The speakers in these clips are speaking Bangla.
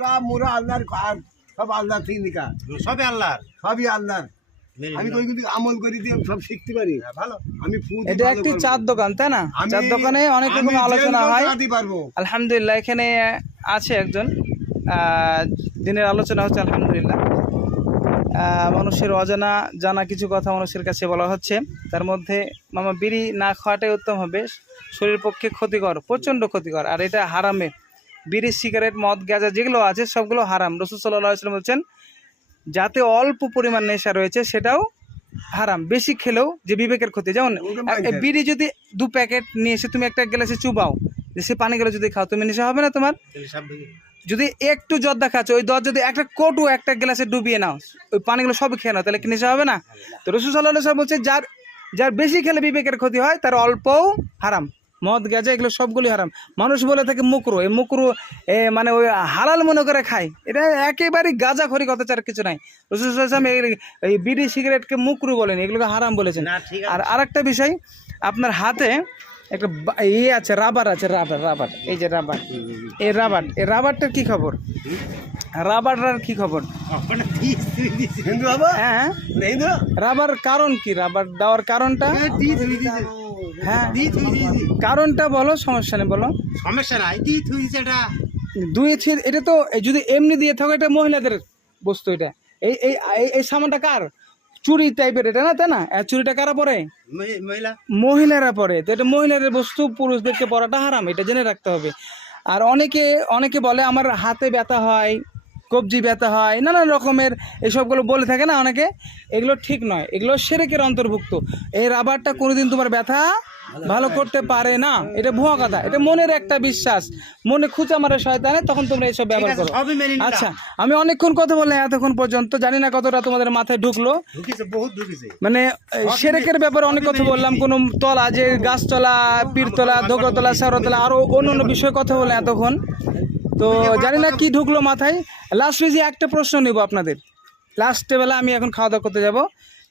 পুরা মোরা আল্লাহর কাজ সব আল্লাহ থেকে নিকা। আল্লাহর? সবই আল্লাহর। আমি কিন্তু আমল করি দিয়ে সব শিখতে পারি। হ্যাঁ, ভালো। আমি এটা একটি চার দোকান তাই না? চার দোকানে অনেক রকম আলোচনা হয়। আলহামদুলিল্লাহ এখানে আছে একজন। আহ, দিনের আলোচনা হচ্ছে আলহামদুলিল্লাহ। আহ, মানুষের অজানা জানা কিছু কথা মানুষের কাছে বলা হচ্ছে। তার মধ্যে মামা বিড়ি না খাওয়াটাই উত্তম হবে। শরীরের পক্ষে ক্ষতিকর প্রচণ্ড ক্ষতিকর। আর এটা হারামে। বিড়ি সিগারেট মদ গাঁজা যেগুলো আছে সবগুলো হারাম। রসুল সাল্লাহ আসলাম বলছেন যাতে অল্প পরিমাণ নেশা রয়েছে সেটাও হারাম। বেশি খেলেও যে বিবেকের ক্ষতি। যেমন বিড়ি যদি দু প্যাকেট নিয়ে এসে তুমি একটা গ্লাসে চুবাও যে সে পানিগুলো যদি খাও তুমি নেশা হবে না তোমার? যদি একটু জল দেখাচ্ছ ওই দর যদি একটা কটু একটা গ্লাসে ডুবিয়ে নাও ওই পানিগুলো সব খেয়ে নাও তাহলে কি নেশা হবে না? তো রসুল সাল্লাহ বলছে যার যার বেশি খেলে বিবেকের ক্ষতি হয় তার অল্পও হারাম। মদ গেজা এগুলো সবগুলি হারাম মানুষ বলে থাকে মুকরু এই মুকরু এ মানে ওই হালাল মনে করে খায় এটা একেবারেই গাঁজা খড়ি কথা ছাড়া কিছু নাই রসুল সাল্লাল্লাহু আলাইহি ওয়াসাল্লাম এই- বিড়ি সিগারেটকে মুকরু বলেন এগুলোকে হারাম বলেছেন আর আরেকটা বিষয় আপনার হাতে একটা ইয়ে আছে রাবার আছে রাবার রাবার এই যে রাবার এই রাবার এই রাবারটার কি খবর রাবারটার কি খবর হ্যাঁ রাবার কারণ কি রাবার দেওয়ার কারণটা হ্যাঁ দি কারণটা বলো সমস্যা নেই বলো। সমস্যা নাই দি তুই দিস এটা দুই ছে- এটা তো যদি এমনি দিয়ে থাকো এটা মহিলাদের বস্তু এটা। এই এই এই- সামানটা কার? চুরি টাইপের এটা না তাই না? চুরিটা কারা পরে? মহিলা। মহিলারা পরে। তো এটা মহিলাদের বস্তু পুরুষদেরকে পরাটা হারাম এটা জেনে রাখতে হবে। আর অনেকে অনেকে বলে আমার হাতে ব্যথা হয় কবজি ব্যথা হয় নানান রকমের এসবগুলো বলে থাকে না অনেকে? এগুলো ঠিক নয় এগুলো সেরেকের অন্তর্ভুক্ত। এই রাবারটা কোনোদিন তোমার ব্যথা ভালো করতে পারে না। এটা ভুয়া কথা এটা মনের একটা বিশ্বাস। মনে খুঁচা মারে শয়তানে তখন তোমরা এইসব ব্যবহার করো। আচ্ছা আমি অনেকক্ষণ কথা বললাম এতক্ষণ পর্যন্ত জানি না কতটা তোমাদের মাথায় ঢুকলো। মানে সেরেকের ব্যাপারে অনেক কথা বললাম কোন তলা যে গাছতলা পীরতলা ধোকরতলা শেওড়তলা আরও অন্য অন্য বিষয়ে কথা বললাম এতক্ষণ। তো জানি না কি ঢুকলো মাথায়। লাস্ট পেজে একটা প্রশ্ন নেব আপনাদের। লাস্ট টেবেলে আমি এখন খাওয়া দাওয়া করতে যাব।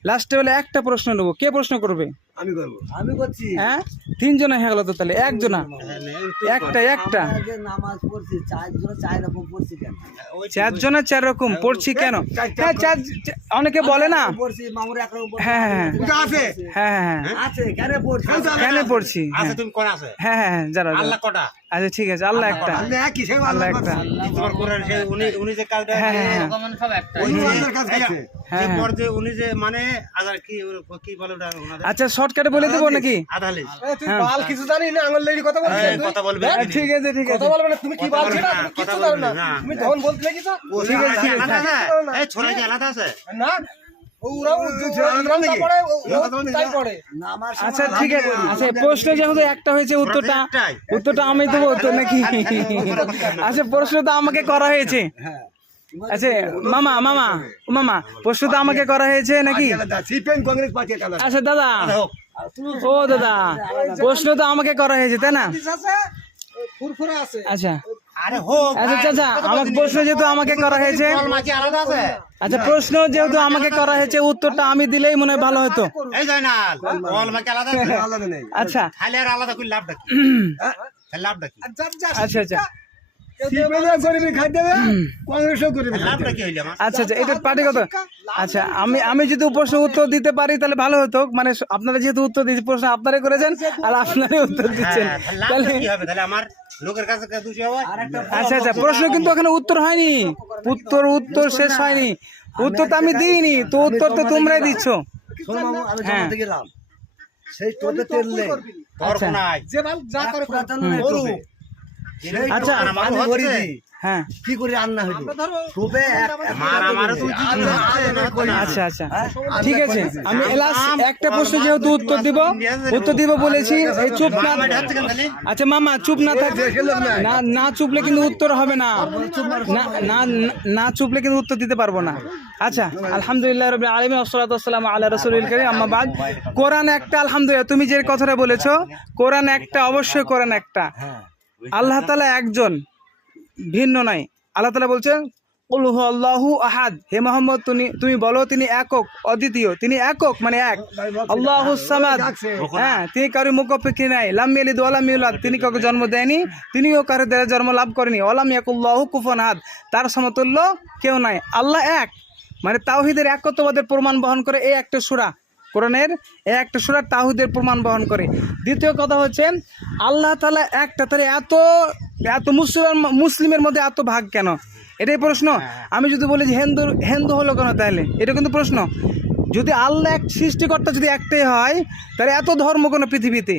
লাস্ট টেবেলে একটা প্রশ্ন নেব। কে প্রশ্ন করবে? আমি করব। আমি করছি। হ্যাঁ? তিনজনে হয়ে গেল তো তাহলে একজনা? একটা একটা আগে নামাজ পড়ছি চারজন চার রকম পড়ছি কেন? চারজনের চার রকম পড়ছি কেন? হ্যাঁ চার অনেকে বলে না। পড়ছি মামুর একরকম হ্যাঁ হ্যাঁ আছে? হ্যাঁ হ্যাঁ হ্যাঁ। আছে। কেন পড়ছি? কেন পড়ছি? আছে হ্যাঁ। তুমি কোন আছে? হ্যাঁ হ্যাঁ হ্যাঁ জানো। আল্লাহ কটা? আচ্ছা ঠিক আছে আল্লাহ একটা। আল্লাহ একই সে আল্লাহ একটা। তোমার কোরআন সে উনি উনি যে কাজটা হ্যাঁ হ্যাঁ হ্যাঁ। ওই যে আল্লাহর কাজ করছে। যে হ্যাঁ, হ্যাঁ। পর যে উনি যে মানে আদার কি কি বলে ওটা আচ্ছা শর্টকাটে বলে দেবো নাকি আধালিস তুই বাল কিছু জানিস না আঙুল কথা কথা বলবে হ্যাঁ, ঠিক আছে ঠিক আছে বলবে না তুমি কি বাল ছিল কিছু জানো না না। তুমি যখন বলতে লেগেছো ঠিক আছে আলাদা আছে এই ছোড়া কি আলাদা আছে না ওরা ইমানটা পড়ে ও তাই পড়ে নামাজ আচ্ছা ঠিক আছে আচ্ছা প্রশ্ন যেহেতু একটা হয়েছে উত্তরটা উত্তরটা আমি দেবো তো নাকি আচ্ছা প্রশ্ন তো আমাকে করা হয়েছে আচ্ছা মামা মামা মামা প্রশ্ন তো আমাকে করা হয়েছে নাকি? আচ্ছা দাদা। ও দাদা প্রশ্ন তো আমাকে করা হয়েছে তাই না? আচ্ছা। আচ্ছা চাচা আমাকে প্রশ্ন যেহেতু আমাকে করা হয়েছে আচ্ছা প্রশ্ন যেহেতু আমাকে করা হয়েছে উত্তরটা আমি দিলেই মনে হয় ভালো হতো। নেই আচ্ছা। আলাদা লাভটা কি? আচ্ছা আচ্ছা। আচ্ছা আচ্ছা এটা পার্টি কথা আচ্ছা আমি আমি যদি প্রশ্ন উত্তর দিতে পারি তাহলে ভালো হতো। মানে আপনারা যেহেতু উত্তর দিয়েছেন প্রশ্ন আপনারাই করেছেন আর আপনারাই উত্তর দিচ্ছেন। হ্যাঁ, তাহলে তাহলে লাভটা কি হবে? তাহলে আমার লোকের কাছে আচ্ছা আচ্ছা প্রশ্ন কিন্তু ওখানে উত্তর হয়নি। উত্তর উত্তর শেষ হয়নি। উত্তর তো আমি দিইনি তো উত্তর তো তোমরাই দিচ্ছ। শোনো মামু আমি হ্যাঁ। সেই টোপে তেল নেই। নাই। যে যা করে আচ্ছা। হ্যাঁ কি করে রান্না হইল। আচ্ছা আচ্ছা ঠিক আছে আমি লাস্ট একটা প্রশ্ন যেহেতু উত্তর দিব উত্তর দিব বলেছি এই চুপ না আচ্ছা মামা চুপ না থাক না না চুপলে কিন্তু উত্তর হবে না না না চুপলে কিন্তু উত্তর দিতে পারব না আচ্ছা আলহামদুলিল্লাহ রবি আলমী আসসালাতু আল্লাহ আলা রসুলিল করিম আম্মা কোরআন একটা আলহামদুলিল্লাহ তুমি যে কথাটা বলেছ কোরআন একটা অবশ্যই কোরআন একটা আল্লাহ তাআলা একজন ভিন্ন নাই আল্লাহ তাআলা বলছেন আল্লাহু আহাদ। হে মোহাম্মদ তুমি তুমি বলো তিনি একক অদ্বিতীয় তিনি একক মানে এক। আল্লাহু সামাদ। হ্যাঁ তিনি কারও মুখপেক্ষী নাই। লাম ইয়ালিদ ওয়ালাম ইউলাদ তিনি কাউকে জন্ম দেয়নি তিনিও কারও দ্বারা জন্ম লাভ করেনি। ওয়ালাম ইয়াকুল্লাহু আহাদ তার সমতুল্য কেউ নাই। আল্লাহ এক মানে তাওহিদের একত্ববাদের প্রমাণ বহন করে এই একটা সূরা। কোরআনের এই একটা সূরা তাহুদের প্রমাণ বহন করে। দ্বিতীয় কথা হচ্ছে আল্লাহ তালা একটা তাহলে এত এত মুসলমান মুসলিমের মধ্যে এত ভাগ কেন? এটাই প্রশ্ন। আমি যদি বলি যে হিন্দু হিন্দু হলো কেন তাহলে? এটা কিন্তু প্রশ্ন। যদি আল্লাহ এক সৃষ্টিকর্তা যদি একটাই হয় তাহলে এত ধর্ম কেন পৃথিবীতে?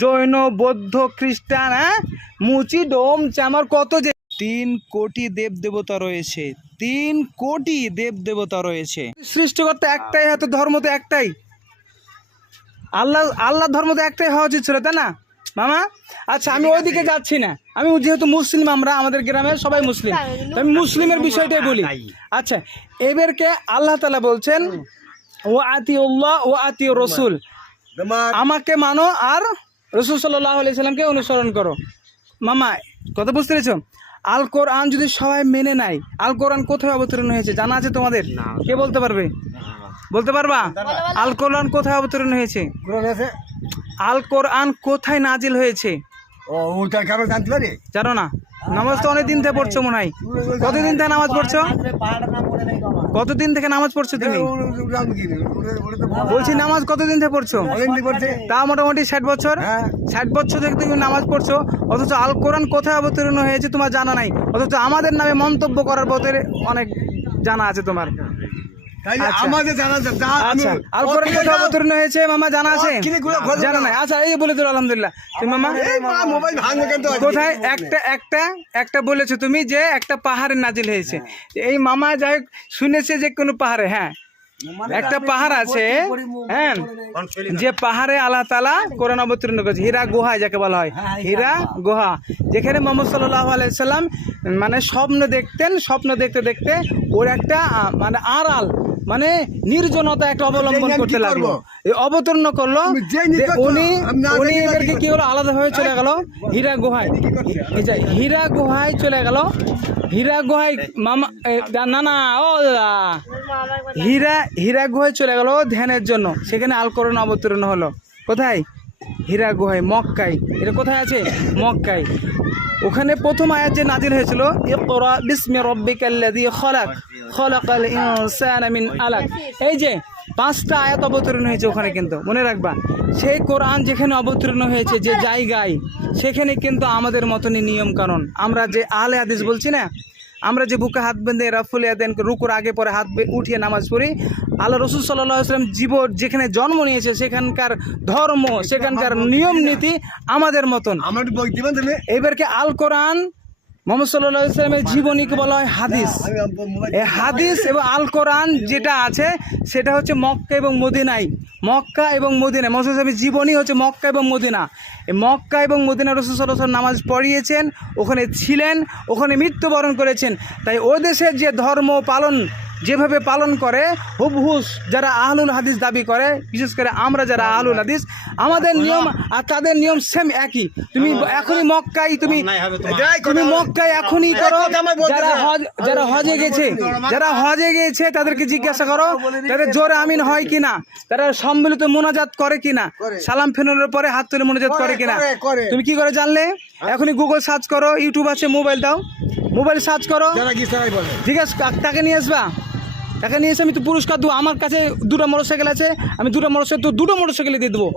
জৈন বৌদ্ধ খ্রিস্টান হ্যাঁ? মুচি ডোম চামার কত যে তিন কোটি দেব দেবতা রয়েছে। তিন কোটি দেব দেবতা রয়েছে। সৃষ্টিকর্তা একটাই হয়তো ধর্ম তো একটাই। আল্লাহ আল্লাহ ধর্ম তো একটাই হওয়া উচিত ছিল তাই না? মামা? আচ্ছা আমি ওইদিকে যাচ্ছি না। আমি যেহেতু মুসলিম আমরা আমাদের গ্রামের সবাই মুসলিম। আমি মুসলিমের বিষয়টাই বলি। আচ্ছা এবারকে আল্লাহ তালা বলছেন ও আতি উল্লাহ ও আতি রসুল। আমাকে মানো আর রসুল সাল্লাহ আলি সাল্লামকে অনুসরণ করো। মামা কথা বুঝতে পেরেছ? আল কোরআন যদি সবাই মেনে নেয় আল কোরআন কোথায় অবতীর্ণ হয়েছে? জানা আছে তোমাদের? কে বলতে পারবে? বলতে পারবা? আল কোরআন কোথায় অবতীর্ণ হয়েছে? আল কোরআন কোথায় নাজিল হয়েছে? ও ওটা কেন জানতে পারি? জানো না। নামাজ তো অনেক দিন থেকে পড়ছো মনে হয়। কতদিন থেকে নামাজ পড়ছো? কতদিন থেকে নামাজ পড়ছো তুমি? বলছি নামাজ কতদিন থেকে পড়ছো? তা মোটামুটি ষাট বছর? হ্যাঁ। ষাট বছর থেকে তুমি নামাজ পড়ছো অথচ আল কোরআন কোথায় অবতীর্ণ হয়েছে তোমার জানা নাই অথচ আমাদের নামে মন্তব্য করার পথে অনেক জানা আছে তোমার। আচ্ছা। আচ্ছা। অবতীর্ণ হয়েছে মামা জানা আছে? জানা নাই আচ্ছা এই বলে দিল আলহামদুলিল্লাহ। তুমি মামা এই মা, মোবাইল ভাঙবে কেন তো? কোথায়? একটা একটা একটা বলেছ তুমি যে একটা পাহাড়ে নাজিল হয়েছে। এই মামা যাই হোক শুনেছে যে কোনো পাহাড়ে হ্যাঁ? একটা পাহাড় আছে হ্যাঁ? যে পাহাড়ে আল্লাহ তালা কোরআন অবতীর্ণ করেছে। হীরা গুহা যাকে বলা হয়। হীরা গুহা। যেখানে মোহাম্মদ সাল্লাহ আলাইসাল্লাম মানে স্বপ্ন দেখতেন স্বপ্ন দেখতে দেখতে ওর একটা মানে আড়াল মানে নির্জনতা একটা অবলম্বন করতে লাগল? অবতীর্ণ করল উনি উনি এদেরকে কি হলো আলাদা হয়ে চলে গেল? হীরা গুহায়। হীরা গুহায় চলে গেল। হীরা গুহায় মামা না না ও দাদা। হীরা হীরা গুহায় চলে গেল ধ্যানের জন্য। সেখানে আলকরণ অবতীর্ণ হলো। কোথায়? হীরা গুহায় মক্কায়। এটা কোথায় আছে? মক্কায়। ওখানে প্রথম আয়াত যে নাজিল হয়েছিল, ইকরা বিসমি রব্বিকাল্লাযী খলাক, খলাকাল ইনসানা মিন আলাক। এই যে পাঁচটা আয়াত অবতীর্ণ হয়েছে ওখানে কিন্তু, মনে রাখবা। সেই কোরআন যেখানে অবতীর্ণ হয়েছে যে জায়গায়, সেখানে কিন্তু আমাদের মতনই নিয়ম কারণ আমরা যে আলে হাদিস বলছি না আমরা যে বুকে হাত বেঁধে রাফুলিয়া দেন রুকুর আগে পরে হাত উঠিয়ে নামাজ পড়ি। আল্লাহ রসুল সাল্লাহ আসলাম জীবন যেখানে জন্ম নিয়েছে সেখানকার ধর্ম সেখানকার নিয়ম নীতি আমাদের মতন। এবারকে আল কোরআন মোহাম্মদ সাল্লাহ ইসলামের জীবনীকে বলা হয়? হাদিস। এই হাদিস এবং আল কোরআন যেটা আছে সেটা হচ্ছে মক্কা এবং মদিনাই মক্কা এবং মদিনা মসুদ জীবনী হচ্ছে মক্কা এবং মদিনা। এই মক্কা এবং মদিনা রসুল সাল্লাহ নামাজ পড়িয়েছেন ওখানে ছিলেন ওখানে মৃত্যুবরণ করেছেন। তাই ও দেশের যে ধর্ম পালন যেভাবে পালন করে হুবহুস যারা আহলুল হাদিস দাবি করে বিশেষ করে আমরা যারা আহলুল হাদিস আমাদের নিয়ম আর তাদের নিয়ম সেম একই। তুমি এখনই মক্কাই তুমি তুমি কথা। মক্কায় এখনই করো। যারা হজ যারা হজে গেছে যারা হজে গেছে তাদেরকে জিজ্ঞাসা করো তাদের জোরে আমিন হয় কিনা? তারা সম্মিলিত মোনাজাত করে কিনা? সালাম ফেরানোর পরে হাত তুলে মোনাজাত করে কিনা। তুমি কি করে জানলে? এখনই গুগল সার্চ করো ইউটিউব আছে মোবাইল দাও। মোবাইল সার্চ করো। জিজ্ঞাসা তাকে নিয়ে আসবা? তাকে নিয়ে এসে আমি তো পুরস্কার দেবো আমার কাছে দুটো মোটর সাইকেল আছে আমি দুটো মোটর সাইকেল দুটো মোটর সাইকেল দিয়ে দেবো।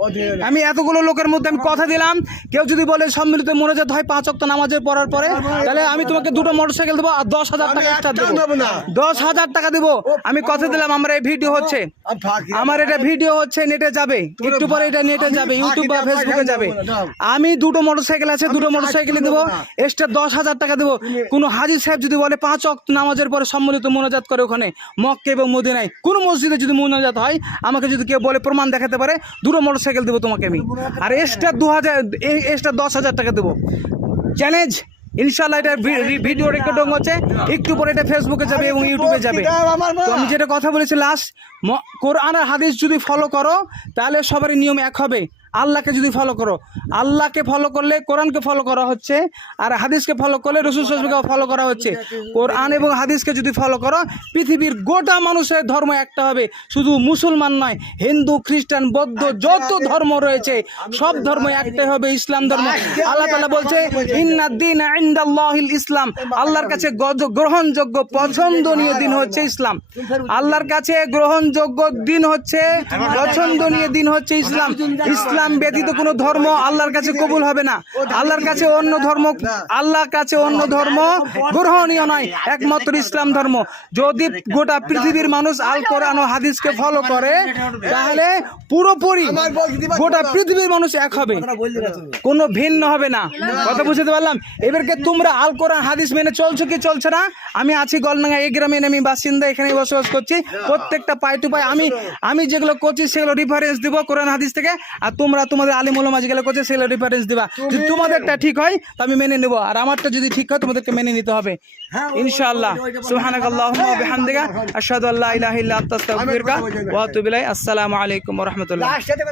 আমি এতগুলো লোকের মধ্যে আমি কথা দিলাম কেউ যদি বলে সম্মিলিত মনোজাত হয় পাঁচ অক্ট নামাজের পড়ার পরে তাহলে আমি তোমাকে দুটো মোটর সাইকেল দেবো আর দশ হাজার টাকা এক্সট্রা দেবো। দশ হাজার টাকা দেবো। আমি কথা দিলাম আমার এই ভিডিও হচ্ছে। আমার এটা ভিডিও হচ্ছে নেটে যাবে। একটু পরে এটা নেটে যাবে ইউটিউব বা ফেসবুকে যাবে। আমি দুটো মোটরসাইকেল আছে দুটো মোটরসাইকেলই দেবো দেবো। এক্সট্রা দশ হাজার টাকা দেবো। কোনো হাজির সাহেব যদি বলে পাঁচ অক্ট নামাজের পরে সম্মিলিত মোনাজাত করে ওখানে মক্কে এবং মদিনায়। কোনো মসজিদে যদি মোনাজাত হয় আমাকে যদি কেউ বলে প্রমাণ দেখাতে পারে দুটো মোটরসাইকেল দেবো তোমাকে আমি। আর এক্সট্রা দু হাজার এক্সট্রা দশ হাজার টাকা দেবো। চ্যালেঞ্জ ইনশাল্লাহ এটা ভিডিও রেকর্ডিং হচ্ছে একটু পরে এটা ফেসবুকে যাবে এবং ইউটিউবে যাবে। তো আমি যেটা কথা বলেছি লাস্ট কোরআন আর হাদিস যদি ফলো করো তাহলে সবারই নিয়ম এক হবে। আল্লাহকে যদি ফলো করো, আল্লাহকে ফলো করলে কোরআনকে ফলো করা হচ্ছে, আর হাদিসকে ফলো করলে রসুল সাল্লামকে ফলো করা হচ্ছে। কোরআন এবং হাদিসকে যদি ফলো করো, পৃথিবীর গোটা মানুষের ধর্ম একটা হবে। শুধু মুসলমান নয়, হিন্দু, খ্রিস্টান, বৌদ্ধ, যত ধর্ম রয়েছে, সব ধর্ম একটাই হবে ইসলাম ধর্ম। আল্লাহ তাআলা বলছে ইসলাম। আল্লাহর কাছে গ্রহণযোগ্য, পছন্দনীয় দিন হচ্ছে ইসলাম। আল্লাহর কাছে গ্রহণযোগ্য দিন হচ্ছে, পছন্দনীয় দিন হচ্ছে ইসলাম। ইসলাম ব্যতীত কোনো ধর্ম আল্লাহর কাছে কবুল হবে না। আল্লাহর কাছে অন্য ধর্ম, আল্লাহর কাছে অন্য ধর্ম গ্রহণীয় নয়, একমাত্র ইসলাম ধর্ম। যদি গোটা পৃথিবীর মানুষ আল কোরআন ও হাদিসকে ফলো করে, তাহলে পুরোপুরি গোটা পৃথিবীর মানুষ এক হবে। কোনো ভিন্ন হবে না। কথা বুঝতে পারলাম? এবারকে তোমরা আল কোরআন, হাদিস মেনে চলছো কি চলছো না? আমি আছি গলনাঙ্গা এই গ্রামে, আমি বাসিন্দা এখানে বসবাস করছি। প্রত্যেকটা পাই টু পাই আমি আমি যেগুলো করছি, সেগুলো রেফারেন্স দিব কোরআন, হাদিস থেকে। আর তোমরা তোমাদের আলিম ওলামা যেগুলো করছে সেগুলো রেফারেন্স দিবা। যদি তোমাদেরটা ঠিক হয় তো আমি মেনে নেব। আর আমারটা যদি ঠিক হয় তোমাদেরকে মেনে নিতে হবে। ইনশাআল্লাহ। আসসালামাইকুম ওয়া বিহামদিকা আশহাদু আল্লা ইলাহা ইল্লা আনতা আস্তাগফিরুকা ওয়া আতুবু ইলাইক। আসসালামু আলাইকুম ওয়া রাহমাতুল্লাহ।